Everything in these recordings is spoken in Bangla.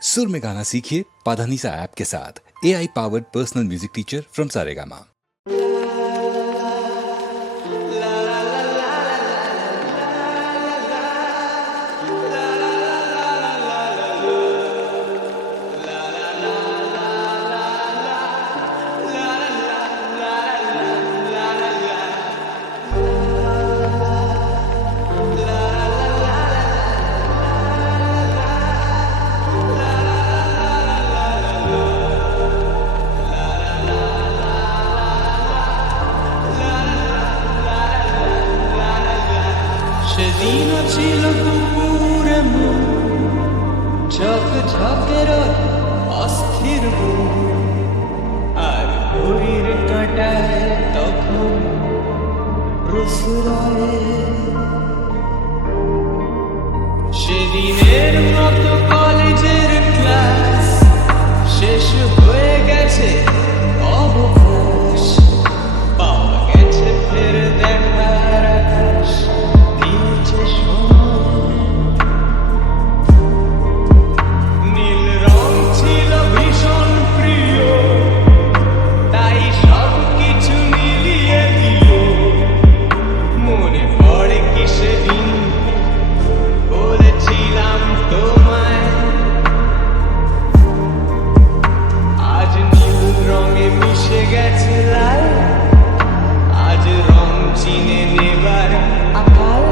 सुर में गाना सीखिए पाधानीसा ऐप के साथ। AI powered personal music teacher from Saregama. সেদিন ছিল দুপুরে ঝকঝকের অস্থির আর ঘড়ির কাঁটায় তখন রসুরায় সেদিনের মতো কলেজের ক্লাস শেষ হয়ে গেছে অবকাশ পাওয়া গেছে ফের দেখার আকাশ দিয়েছে নীল রং ছিল ভীষণ প্রিয় তাই সব কিছু মিলিয়ে দিল মনে পড়ে কি সেদিন বলেছিলাম তোমায় আজ নীল রঙে মিশে গেছে লাল আজ রং চিনে নেবার আকাল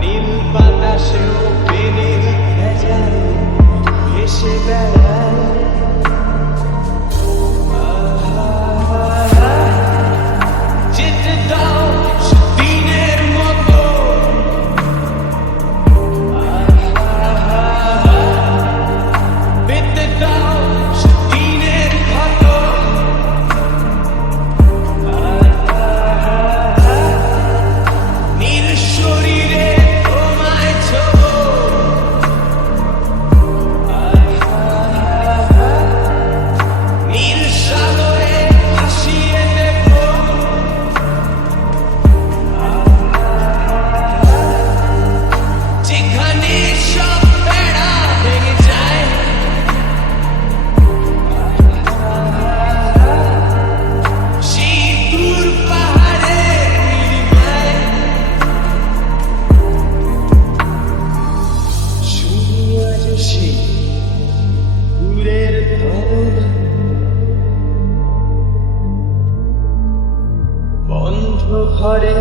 নীল বাতাসেও পেনের ভেজাল ভেসে বেড়ায় যেতে দাও দিনের মতো পেতে দাও দিনের ক্ষত নীল শরীরে তোমায় ছোবো নীল সাগরে ভাসিয়ে দেব যেখানে সব বেড়া ভেঙে যায় সেই দূর পাহাড়ের নীলিমায় শুধু আজ সেই দূরের ধরন বন্ধ ঘরে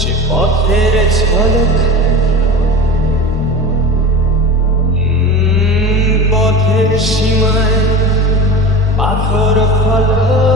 সে পথের ঝলক পথের সীমায় পাথর ফলক